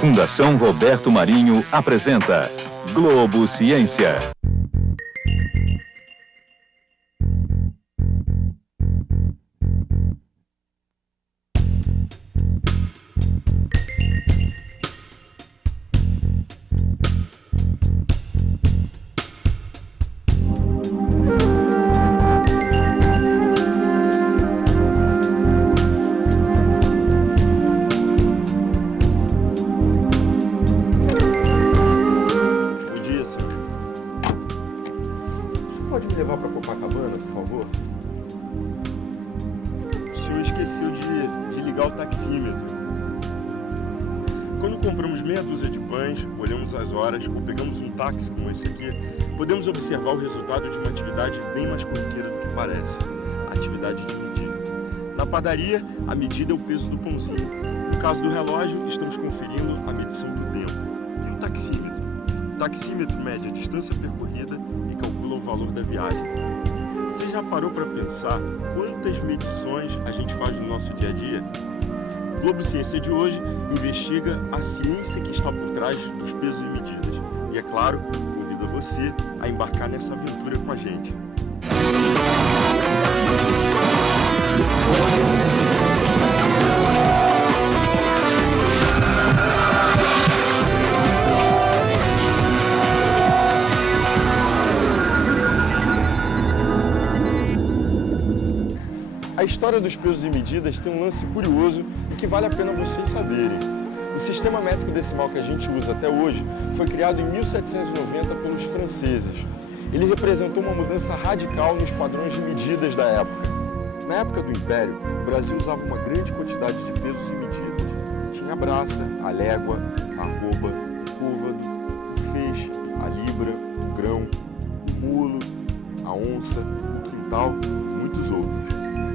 Fundação Roberto Marinho apresenta Globo Ciência. Pode me levar para Copacabana, por favor? O senhor esqueceu de ligar o taxímetro. Quando compramos meia dúzia de pães, olhamos as horas ou pegamos um táxi como esse aqui, podemos observar o resultado de uma atividade bem mais corriqueira do que parece. A atividade de medir. Na padaria, a medida é o peso do pãozinho. No caso do relógio, estamos conferindo a medição do tempo. E o taxímetro? O taxímetro mede a distância percorrida e calcula o valor da viagem. Você já parou para pensar quantas medições a gente faz no nosso dia a dia? O Globo Ciência de hoje investiga a ciência que está por trás dos pesos e medidas. E, é claro, convido você a embarcar nessa aventura com a gente. A história dos pesos e medidas tem um lance curioso e que vale a pena vocês saberem. O sistema métrico decimal que a gente usa até hoje foi criado em 1790 pelos franceses. Ele representou uma mudança radical nos padrões de medidas da época. Na época do Império, o Brasil usava uma grande quantidade de pesos e medidas. Tinha a braça, a légua, a arroba, o côvado, o feixe, a libra, o grão, o mulo, a onça, o quintal e muitos outros.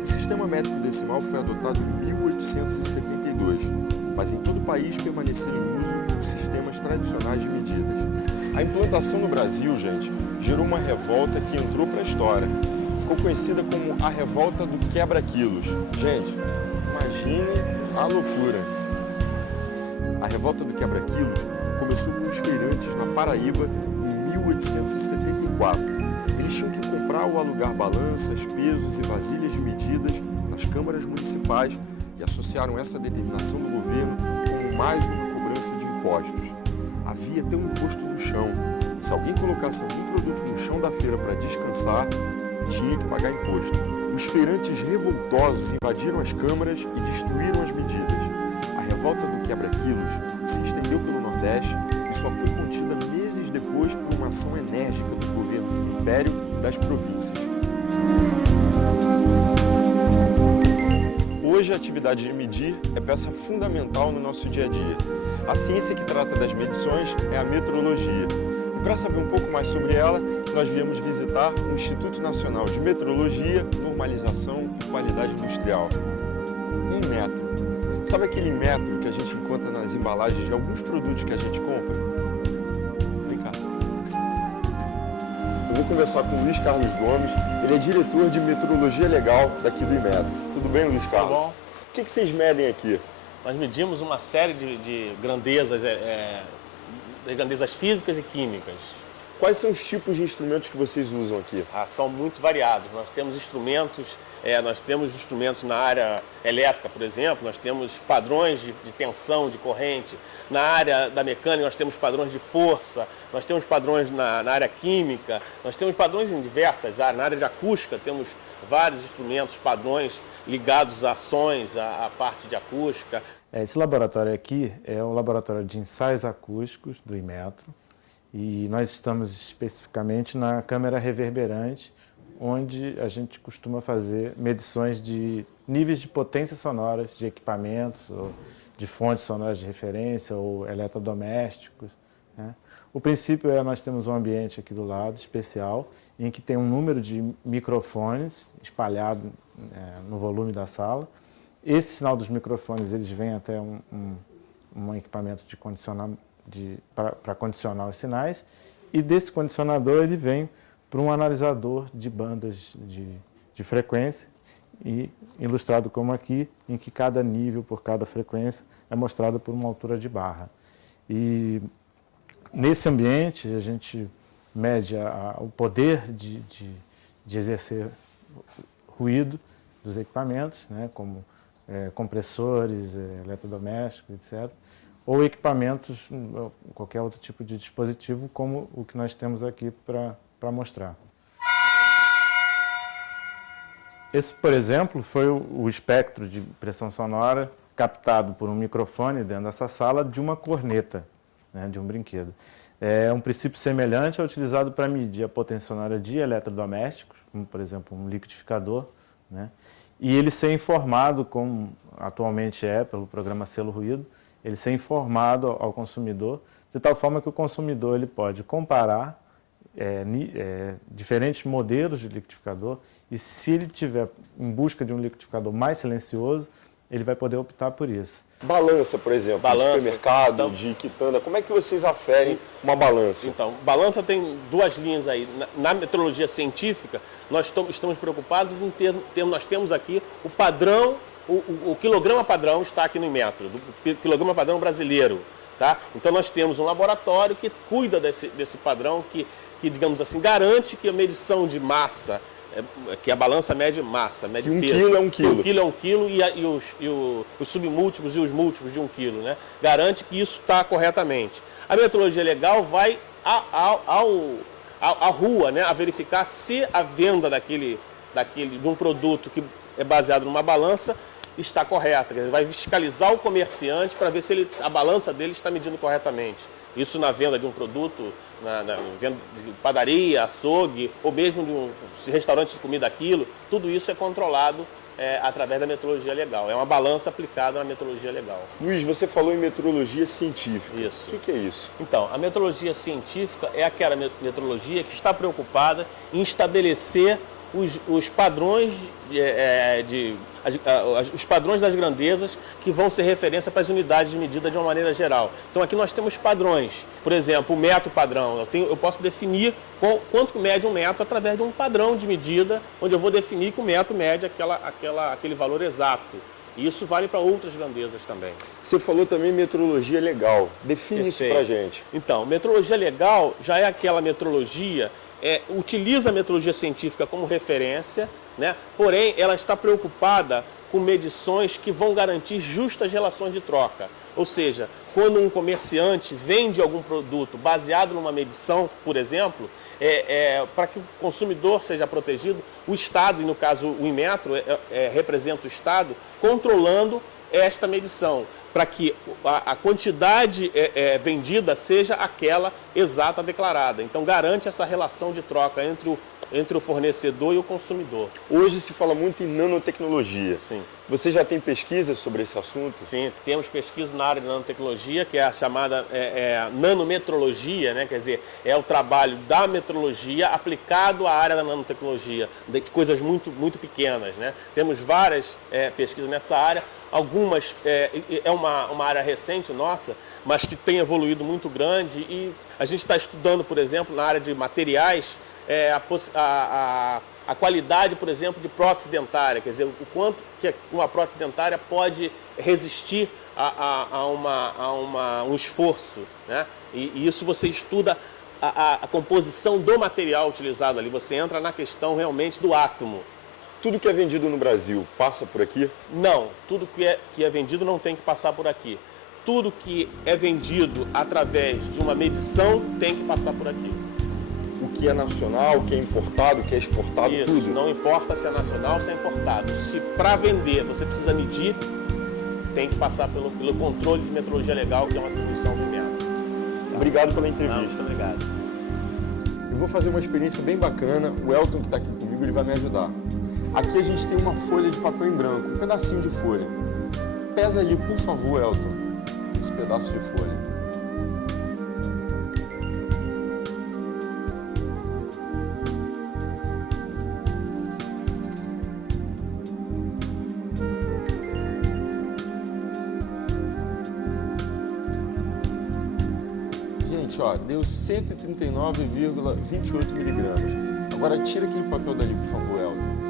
O sistema métrico decimal foi adotado em 1872, mas em todo o país permaneceram em uso os sistemas tradicionais de medidas. A implantação no Brasil, gente, gerou uma revolta que entrou para a história. Ficou conhecida como a revolta do quebra-quilos. Gente, imaginem a loucura. A revolta do quebra-quilos começou com os feirantes na Paraíba em 1874. Eles tinham que comprar ou alugar balanças, pesos e vasilhas de medidas nas câmaras municipais e associaram essa determinação do governo como mais uma cobrança de impostos. Havia até um imposto do chão. Se alguém colocasse algum produto no chão da feira para descansar, tinha que pagar imposto. Os feirantes revoltosos invadiram as câmaras e destruíram as medidas. A revolta do quebra-quilos se estendeu pelo Nordeste e só foi contida meses depois por uma ação enérgica dos governos do Império e das províncias. Hoje a atividade de medir é peça fundamental no nosso dia a dia. A ciência que trata das medições é a metrologia. E para saber um pouco mais sobre ela, nós viemos visitar o Instituto Nacional de Metrologia, Normalização e Qualidade Industrial. Inmetro. Sabe aquele metro que a gente encontra nas embalagens de alguns produtos que a gente compra? Vem cá. Eu vou conversar com o Luiz Carlos Gomes, ele é diretor de Metrologia Legal daqui do Inmetro. Tudo bem, Luiz Carlos? Tudo bom. O que vocês medem aqui? Nós medimos uma série de grandezas, grandezas físicas e químicas. Quais são os tipos de instrumentos que vocês usam aqui? São muito variados. Nós temos instrumentos na área elétrica, por exemplo, nós temos padrões de tensão, de corrente. Na área da mecânica, nós temos padrões de força, nós temos padrões na área química, nós temos padrões em diversas áreas. Na área de acústica, temos vários instrumentos, padrões ligados a ações, à parte de acústica. Esse laboratório aqui é um laboratório de ensaios acústicos do Inmetro e nós estamos especificamente na câmara reverberante, onde a gente costuma fazer medições de níveis de potência sonoras de equipamentos, ou de fontes sonoras de referência ou eletrodomésticos, né? O princípio é nós temos um ambiente aqui do lado especial, em que tem um número de microfones espalhado no volume da sala. Esse sinal dos microfones, eles vêm até um equipamento de condicionar, para condicionar os sinais, e desse condicionador ele vem para um analisador de bandas de frequência, e ilustrado como aqui, em que cada nível por cada frequência é mostrado por uma altura de barra. E nesse ambiente a gente mede o poder de exercer ruído dos equipamentos, né, como compressores, eletrodomésticos, etc., ou equipamentos, qualquer outro tipo de dispositivo, como o que nós temos aqui para mostrar. Esse, por exemplo, foi o espectro de pressão sonora captado por um microfone dentro dessa sala de uma corneta, né, de um brinquedo. É um princípio semelhante ao utilizado para medir a potência sonora de eletrodomésticos, como, por exemplo, um liquidificador, né, e ele ser informado, como atualmente pelo programa Selo Ruído, ele ser informado ao consumidor, de tal forma que o consumidor ele pode comparar diferentes modelos de liquidificador, e se ele estiver em busca de um liquidificador mais silencioso, ele vai poder optar por isso. Balança, por exemplo, Balança, de supermercado, então, de quitanda, como é que vocês aferem uma balança? Então, balança tem duas linhas aí. Na metrologia científica, nós estamos preocupados em nós temos aqui o padrão, o quilograma padrão está aqui no Inmetro, do quilograma padrão brasileiro. Tá? Então nós temos um laboratório que cuida desse padrão, que, digamos assim, garante que a medição de massa, que a balança mede massa, mede que peso. 1 quilo é 1 quilo. 1 quilo é 1 quilo e os submúltiplos e os múltiplos de 1 quilo, né? Garante que isso está corretamente. A metrologia legal vai à rua, né? A verificar se a venda de um produto que é baseado numa balança está correta. Quer dizer, vai fiscalizar o comerciante para ver se a balança dele está medindo corretamente. Isso na venda de um produto, na venda de padaria, açougue, ou mesmo de um restaurante de comida aquilo, tudo isso é controlado através da metrologia legal. É uma balança aplicada na metrologia legal. Luiz, você falou em metrologia científica. Isso. O que é isso? Então, a metrologia científica é aquela metrologia que está preocupada em estabelecer os padrões os padrões das grandezas que vão ser referência para as unidades de medida de uma maneira geral. Então aqui nós temos padrões. Por exemplo, o metro padrão. Eu posso definir quanto mede um metro através de um padrão de medida, onde eu vou definir que o metro mede aquele valor exato. E isso vale para outras grandezas também. Você falou também metrologia legal. Define isso para a gente. Então, metrologia legal já é aquela metrologia, utiliza a metrologia científica como referência, né? Porém, ela está preocupada com medições que vão garantir justas relações de troca. Ou seja, quando um comerciante vende algum produto baseado numa medição, por exemplo, para que o consumidor seja protegido, o Estado, e no caso o Inmetro representa o Estado, controlando esta medição, para que a quantidade vendida seja aquela exata declarada. Então, garante essa relação de troca entre o fornecedor e o consumidor. Hoje se fala muito em nanotecnologia. Sim. Você já tem pesquisa sobre esse assunto? Sim, temos pesquisa na área de nanotecnologia, que é a chamada nanometrologia, né? Quer dizer, é o trabalho da metrologia aplicado à área da nanotecnologia, de coisas muito, muito pequenas, né? Temos várias pesquisas nessa área, algumas uma área recente nossa, mas que tem evoluído muito grande, e a gente está estudando, por exemplo, na área de materiais, a qualidade, por exemplo, de prótese dentária, quer dizer, o quanto que uma prótese dentária pode resistir a um esforço, né? E isso você estuda a composição do material utilizado ali, você entra na questão realmente do átomo. Tudo que é vendido no Brasil passa por aqui? Não, tudo que é vendido não tem que passar por aqui. Tudo que é vendido através de uma medição tem que passar por aqui. O que é nacional, o que é importado, o que é exportado, isso, tudo? Não importa se é nacional ou se é importado. Se para vender você precisa medir, tem que passar pelo controle de metrologia legal, que é uma atribuição do Inmetro. Obrigado pela entrevista. Muito obrigado. Eu vou fazer uma experiência bem bacana. O Elton, que está aqui comigo, ele vai me ajudar. Aqui a gente tem uma folha de papel em branco, um pedacinho de folha. Pesa ali, por favor, Elton, esse pedaço de folha. Gente, ó, deu 139,28 miligramas. Agora tira aquele papel dali, por favor, Elton.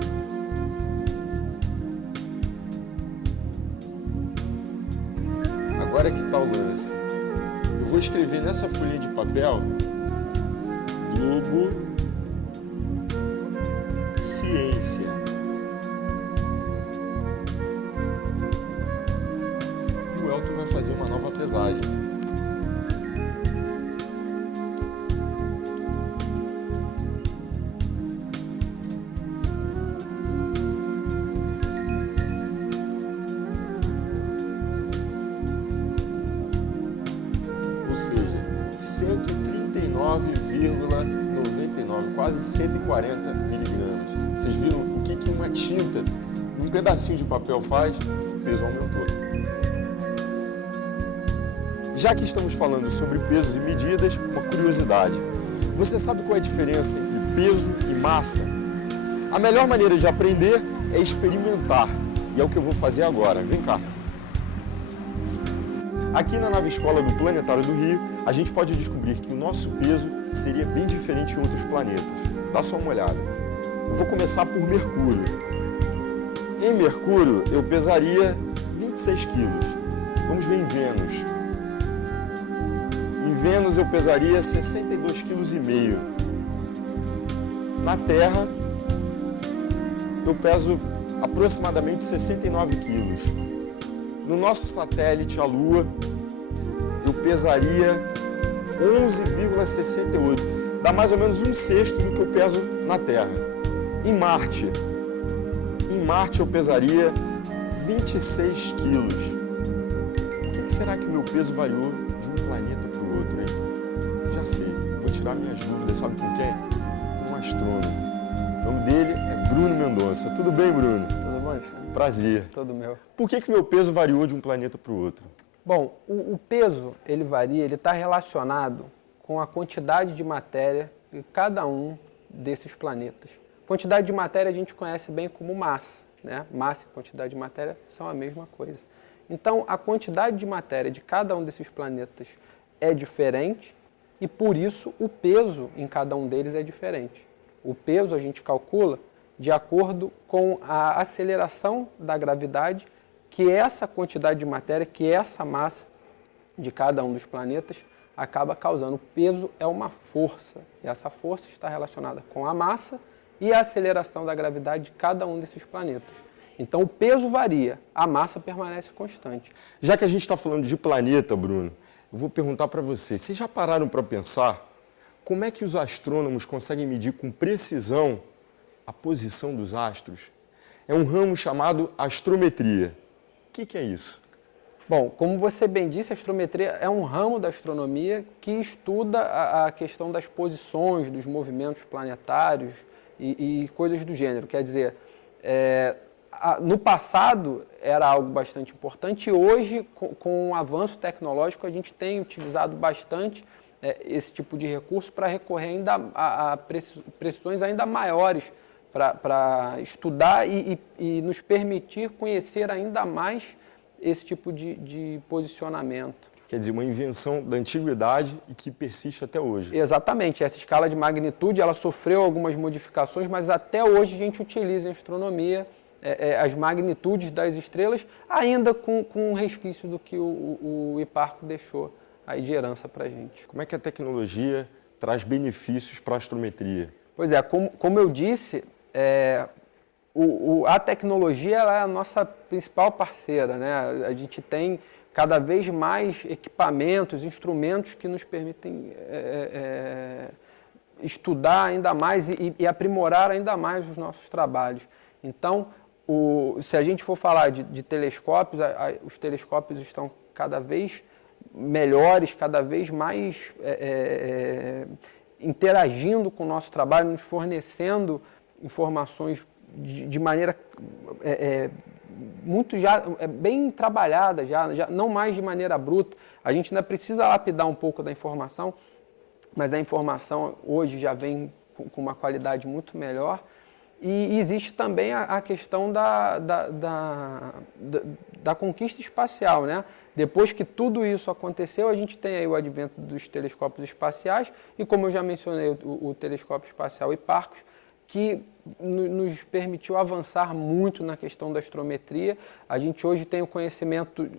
Agora que tá o lance. Eu vou escrever nessa folha de papel Globo Ciência. E o Elton vai fazer uma nova pesagem. Ou seja, 139,99, quase 140 miligramas. Vocês viram o que uma tinta, um pedacinho de papel faz? O peso aumentou. Já que estamos falando sobre pesos e medidas, uma curiosidade. Você sabe qual é a diferença entre peso e massa? A melhor maneira de aprender é experimentar. E é o que eu vou fazer agora. Vem cá. Aqui na nave escola do Planetário do Rio, a gente pode descobrir que o nosso peso seria bem diferente em outros planetas. Dá só uma olhada. Eu vou começar por Mercúrio. Em Mercúrio, eu pesaria 26 quilos. Vamos ver em Vênus. Em Vênus, eu pesaria 62,5 quilos. Na Terra, eu peso aproximadamente 69 quilos. No nosso satélite, a Lua, eu pesaria 11,68. Dá mais ou menos 1/6 do que eu peso na Terra. Em Marte eu pesaria 26 quilos. Por que será que o meu peso variou de um planeta para o outro, hein? Já sei, vou tirar minhas dúvidas, sabe com quem? Com um astrônomo. O nome dele é Bruno Mendonça. Tudo bem, Bruno? Tudo bom, Alexandre? Prazer. Todo meu. Por que meu peso variou de um planeta para o outro? Bom, o peso, ele varia, ele está relacionado com a quantidade de matéria em cada um desses planetas. Quantidade de matéria a gente conhece bem como massa, né? Massa e quantidade de matéria são a mesma coisa. Então, a quantidade de matéria de cada um desses planetas é diferente e, por isso, o peso em cada um deles é diferente. O peso a gente calcula de acordo com a aceleração da gravidade que essa quantidade de matéria, que essa massa de cada um dos planetas acaba causando. O peso é uma força, e essa força está relacionada com a massa e a aceleração da gravidade de cada um desses planetas. Então, o peso varia, a massa permanece constante. Já que a gente está falando de planeta, Bruno, eu vou perguntar para você, vocês já pararam para pensar como é que os astrônomos conseguem medir com precisão a posição dos astros? É um ramo chamado astrometria. O que é isso? Bom, como você bem disse, a astrometria é um ramo da astronomia que estuda a questão das posições, dos movimentos planetários e coisas do gênero. Quer dizer, no passado era algo bastante importante e hoje, com o avanço tecnológico, a gente tem utilizado bastante esse tipo de recurso para recorrer ainda a precisões ainda maiores para estudar e nos permitir conhecer ainda mais esse tipo de posicionamento. Quer dizer, uma invenção da antiguidade e que persiste até hoje. Exatamente. Essa escala de magnitude, ela sofreu algumas modificações, mas até hoje a gente utiliza em astronomia as magnitudes das estrelas, ainda com um resquício do que o Hipparco deixou aí de herança para a gente. Como é que a tecnologia traz benefícios para a astrometria? Pois é, como eu disse, a tecnologia ela é a nossa principal parceira, né? A gente tem cada vez mais equipamentos, instrumentos que nos permitem estudar ainda mais e aprimorar ainda mais os nossos trabalhos. Então, se a gente for falar de telescópios, os telescópios estão cada vez melhores, cada vez mais interagindo com o nosso trabalho, nos fornecendo informações de maneira muito bem trabalhada, já não mais de maneira bruta. A gente ainda precisa lapidar um pouco da informação, mas a informação hoje já vem com uma qualidade muito melhor. E existe também a questão da conquista espacial, né? Depois que tudo isso aconteceu, a gente tem aí o advento dos telescópios espaciais e, como eu já mencionei, o telescópio espacial Hipparcos, que nos permitiu avançar muito na questão da astrometria. A gente hoje tem o conhecimento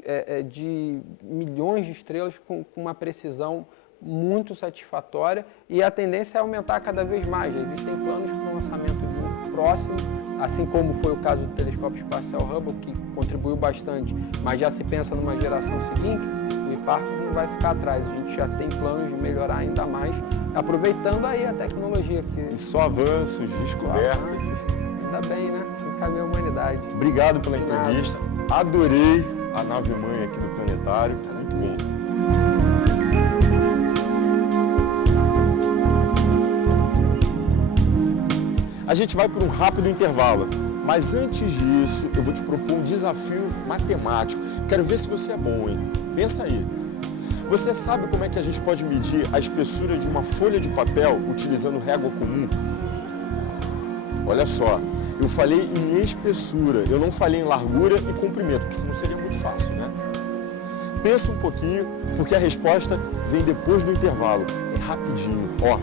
de milhões de estrelas com uma precisão muito satisfatória e a tendência é aumentar cada vez mais. Já existem planos para o lançamento de um próximo, assim como foi o caso do telescópio espacial Hubble, que contribuiu bastante, mas já se pensa numa geração seguinte. O Hipparcos não vai ficar atrás, a gente já tem planos de melhorar ainda mais, aproveitando aí a tecnologia. E só avanços, descobertas. Ainda bem, né? Se encaminha a humanidade. Obrigado pela entrevista. Adorei a nave-mãe aqui do planetário. Muito bom. A gente vai para um rápido intervalo, mas antes disso eu vou te propor um desafio matemático. Quero ver se você é bom, hein? Pensa aí. Você sabe como é que a gente pode medir a espessura de uma folha de papel utilizando régua comum? Olha só, eu falei em espessura, eu não falei em largura e comprimento, porque senão seria muito fácil, né? Pensa um pouquinho, porque a resposta vem depois do intervalo. É rapidinho, ó.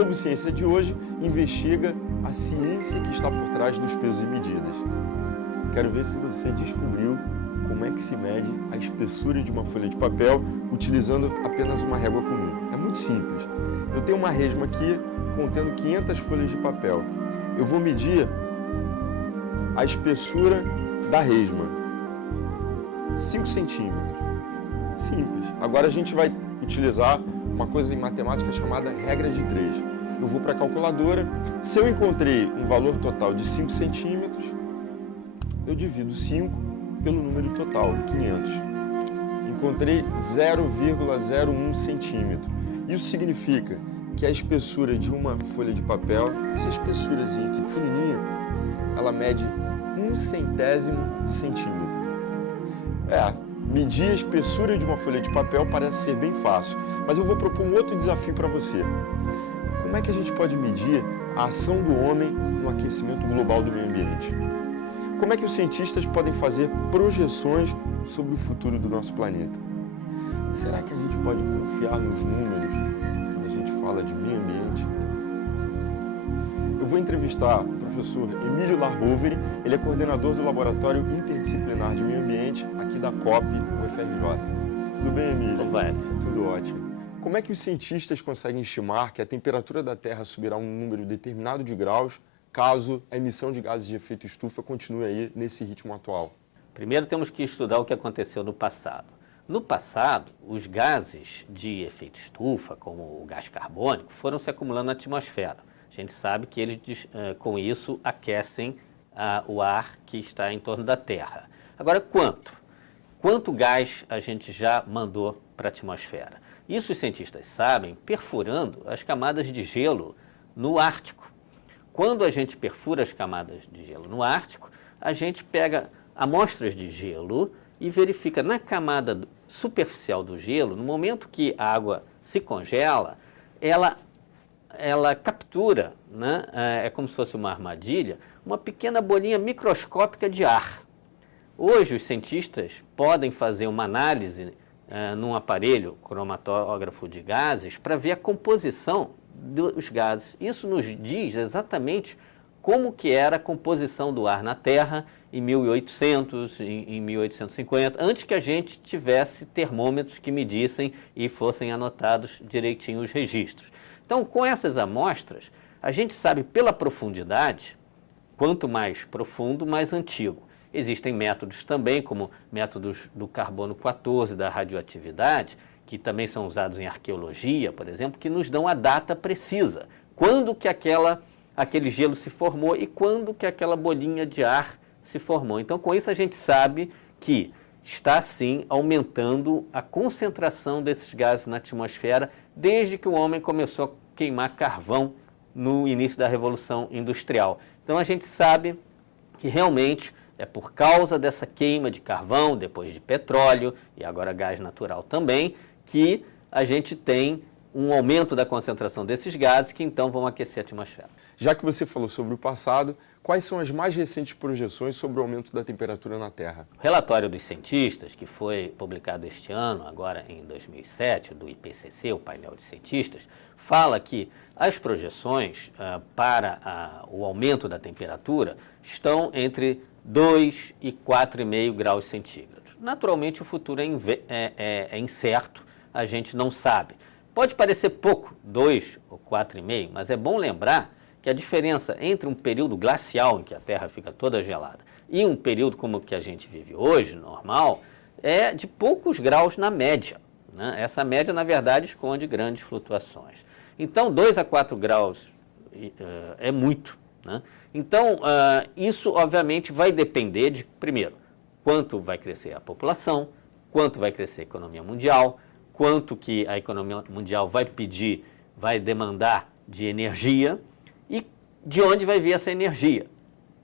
O Ciência de hoje investiga a ciência que está por trás dos pesos e medidas. Quero ver se você descobriu como é que se mede a espessura de uma folha de papel utilizando apenas uma régua comum. É muito simples. Eu tenho uma resma aqui contendo 500 folhas de papel. Eu vou medir a espessura da resma. 5 centímetros. Simples. Agora a gente vai utilizar uma coisa em matemática chamada regra de 3. Eu vou para a calculadora, se eu encontrei um valor total de 5 centímetros, eu divido 5 pelo número total, 500. Encontrei 0,01 centímetro. Isso significa que a espessura de uma folha de papel, essa espessurazinha aqui pequenininha, ela mede 1/100º de centímetro. Medir a espessura de uma folha de papel parece ser bem fácil, mas eu vou propor um outro desafio para você. Como é que a gente pode medir a ação do homem no aquecimento global do meio ambiente? Como é que os cientistas podem fazer projeções sobre o futuro do nosso planeta? Será que a gente pode confiar nos números quando a gente fala de meio ambiente? Eu vou entrevistar o professor Emílio Larrovere, ele é coordenador do Laboratório Interdisciplinar de Meio Ambiente aqui da COP, UFRJ. Tudo bem, Emílio? Tudo bem. Tudo ótimo. Como é que os cientistas conseguem estimar que a temperatura da Terra subirá um número determinado de graus caso a emissão de gases de efeito estufa continue aí nesse ritmo atual? Primeiro temos que estudar o que aconteceu no passado. No passado, os gases de efeito estufa, como o gás carbônico, foram se acumulando na atmosfera. A gente sabe que eles, com isso, aquecem o ar que está em torno da Terra. Agora, quanto? Quanto gás a gente já mandou para a atmosfera? Isso os cientistas sabem perfurando as camadas de gelo no Ártico. Quando a gente perfura as camadas de gelo no Ártico, a gente pega amostras de gelo e verifica na camada superficial do gelo, no momento que a água se congela, ela captura, né, é como se fosse uma armadilha, uma pequena bolinha microscópica de ar. Hoje os cientistas podem fazer uma análise num aparelho cromatógrafo de gases para ver a composição dos gases. Isso nos diz exatamente como que era a composição do ar na Terra em 1800, em 1850, antes que a gente tivesse termômetros que medissem e fossem anotados direitinho os registros. Então, com essas amostras, a gente sabe pela profundidade, quanto mais profundo, mais antigo. Existem métodos também, como métodos do carbono 14, da radioatividade, que também são usados em arqueologia, por exemplo, que nos dão a data precisa. Quando que aquele gelo se formou e quando que aquela bolinha de ar se formou. Então, com isso, a gente sabe que está, sim, aumentando a concentração desses gases na atmosfera desde que o homem começou a queimar carvão no início da Revolução Industrial. Então, Então a gente sabe que realmente é por causa dessa queima de carvão, depois de petróleo e agora gás natural também, que a gente tem um aumento da concentração desses gases que então vão aquecer a atmosfera. Já que você falou sobre o passado, quais são as mais recentes projeções sobre o aumento da temperatura na Terra? O relatório dos cientistas, que foi publicado este ano, agora em 2007, do IPCC, o painel de cientistas, fala que as projeções para o aumento da temperatura estão entre 2 e 4,5 graus centígrados. Naturalmente, o futuro é incerto, a gente não sabe. Pode parecer pouco, 2 ou 4,5, mas é bom lembrar que a diferença entre um período glacial, em que a Terra fica toda gelada, e um período como o que a gente vive hoje, normal, é de poucos graus na média, né? Essa média, na verdade, esconde grandes flutuações. Então, 2 a 4 graus é muito, né? Então, isso, obviamente, vai depender de, primeiro, quanto vai crescer a população, quanto vai crescer a economia mundial, quanto que a economia mundial vai demandar de energia e de onde vai vir essa energia.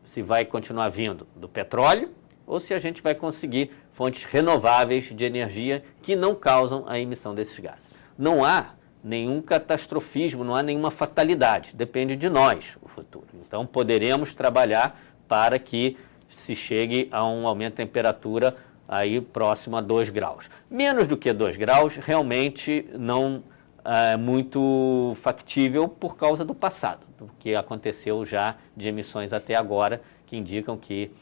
Se vai continuar vindo do petróleo ou se a gente vai conseguir fontes renováveis de energia que não causam a emissão desses gases. Não há nenhum catastrofismo, não há nenhuma fatalidade, depende de nós o futuro. Então poderemos trabalhar para que se chegue a um aumento de temperatura aí próximo a 2 graus. Menos do que 2 graus realmente não é muito factível por causa do passado, do que aconteceu já de emissões até agora, que indicam que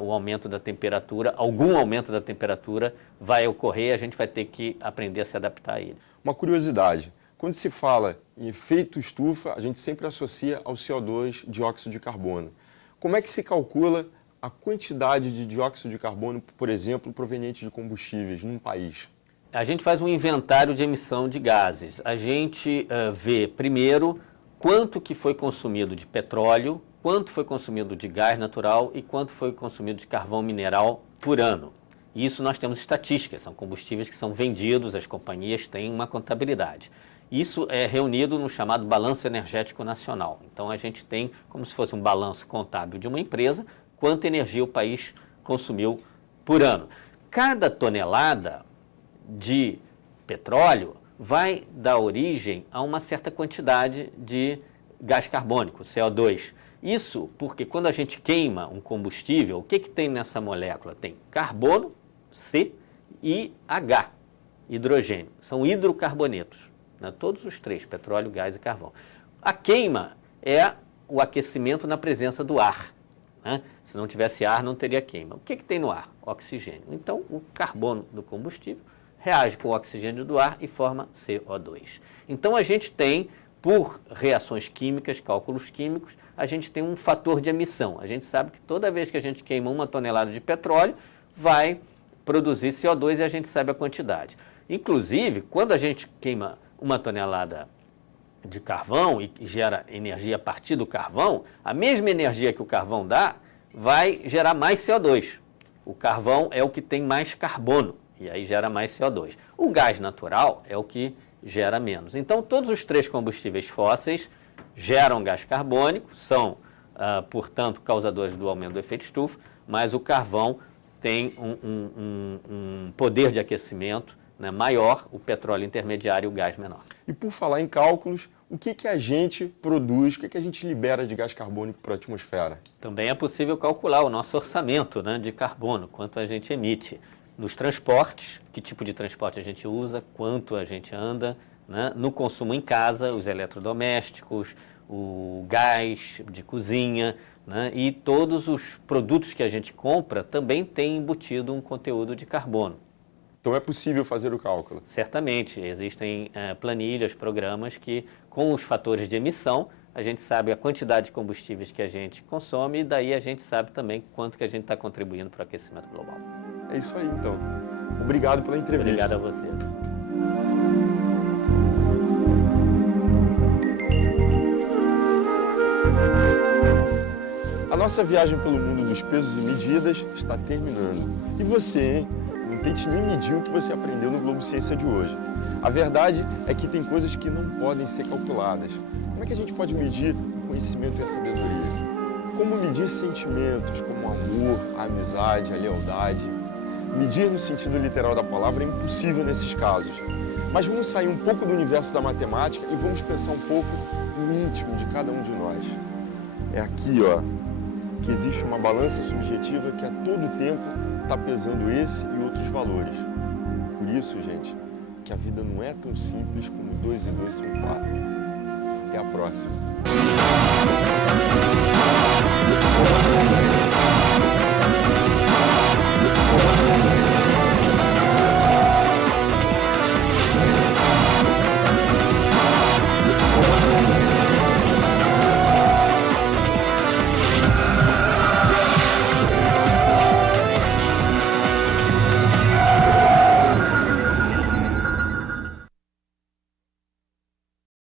o aumento da temperatura, algum aumento da temperatura vai ocorrer e a gente vai ter que aprender a se adaptar a ele. Uma curiosidade, quando se fala em efeito estufa, a gente sempre associa ao CO2, dióxido de carbono. Como é que se calcula a quantidade de dióxido de carbono, por exemplo, proveniente de combustíveis num país? A gente faz um inventário de emissão de gases. A gente vê, primeiro, quanto que foi consumido de petróleo, quanto foi consumido de gás natural e quanto foi consumido de carvão mineral por ano. Isso nós temos estatísticas, são combustíveis que são vendidos, as companhias têm uma contabilidade. Isso é reunido no chamado Balanço Energético Nacional. Então a gente tem, como se fosse um balanço contábil de uma empresa, quanta energia o país consumiu por ano. Cada tonelada de petróleo vai dar origem a uma certa quantidade de gás carbônico, CO2. Isso porque quando a gente queima um combustível, o que tem nessa molécula? Tem carbono, C, e H, hidrogênio. São hidrocarbonetos, né? Todos os três, petróleo, gás e carvão. A queima é o aquecimento na presença do ar, né? Se não tivesse ar, não teria queima. O que tem no ar? Oxigênio. Então, o carbono do combustível reage com o oxigênio do ar e forma CO2. Então, a gente tem, por reações químicas, cálculos químicos, a gente tem um fator de emissão. A gente sabe que toda vez que a gente queima 1 tonelada de petróleo, vai produzir CO2 e a gente sabe a quantidade. Inclusive, quando a gente queima 1 tonelada de carvão e gera energia a partir do carvão, a mesma energia que o carvão dá vai gerar mais CO2. O carvão é o que tem mais carbono e aí gera mais CO2. O gás natural é o que gera menos. Então, todos os três combustíveis fósseis geram gás carbônico, são, portanto, causadores do aumento do efeito estufa, mas o carvão tem um poder de aquecimento, né, maior, o petróleo intermediário e o gás menor. E por falar em cálculos, o que a gente produz, o que a gente libera de gás carbônico para a atmosfera? Também é possível calcular o nosso orçamento, né, de carbono, quanto a gente emite. Nos transportes, que tipo de transporte a gente usa, quanto a gente anda, né, no consumo em casa, os eletrodomésticos, o gás de cozinha, né, e todos os produtos que a gente compra também têm embutido um conteúdo de carbono. Então é possível fazer o cálculo? Certamente, existem planilhas, programas que, com os fatores de emissão, a gente sabe a quantidade de combustíveis que a gente consome e daí a gente sabe também quanto que a gente está contribuindo para o aquecimento global. É isso aí, então. Obrigado pela entrevista. Obrigado a você. A nossa viagem pelo mundo dos pesos e medidas está terminando. E você, hein? Não tente nem medir o que você aprendeu no Globo Ciência de hoje. A verdade é que tem coisas que não podem ser calculadas. Como é que a gente pode medir o conhecimento e a sabedoria? Como medir sentimentos como o amor, a amizade, a lealdade? Medir no sentido literal da palavra é impossível nesses casos. Mas vamos sair um pouco do universo da matemática e vamos pensar um pouco no íntimo de cada um de nós. É aqui, ó, que existe uma balança subjetiva que a todo tempo está pesando esse e outros valores. Por isso, gente, que a vida não é tão simples como 2 e 2 são 4. Até a próxima.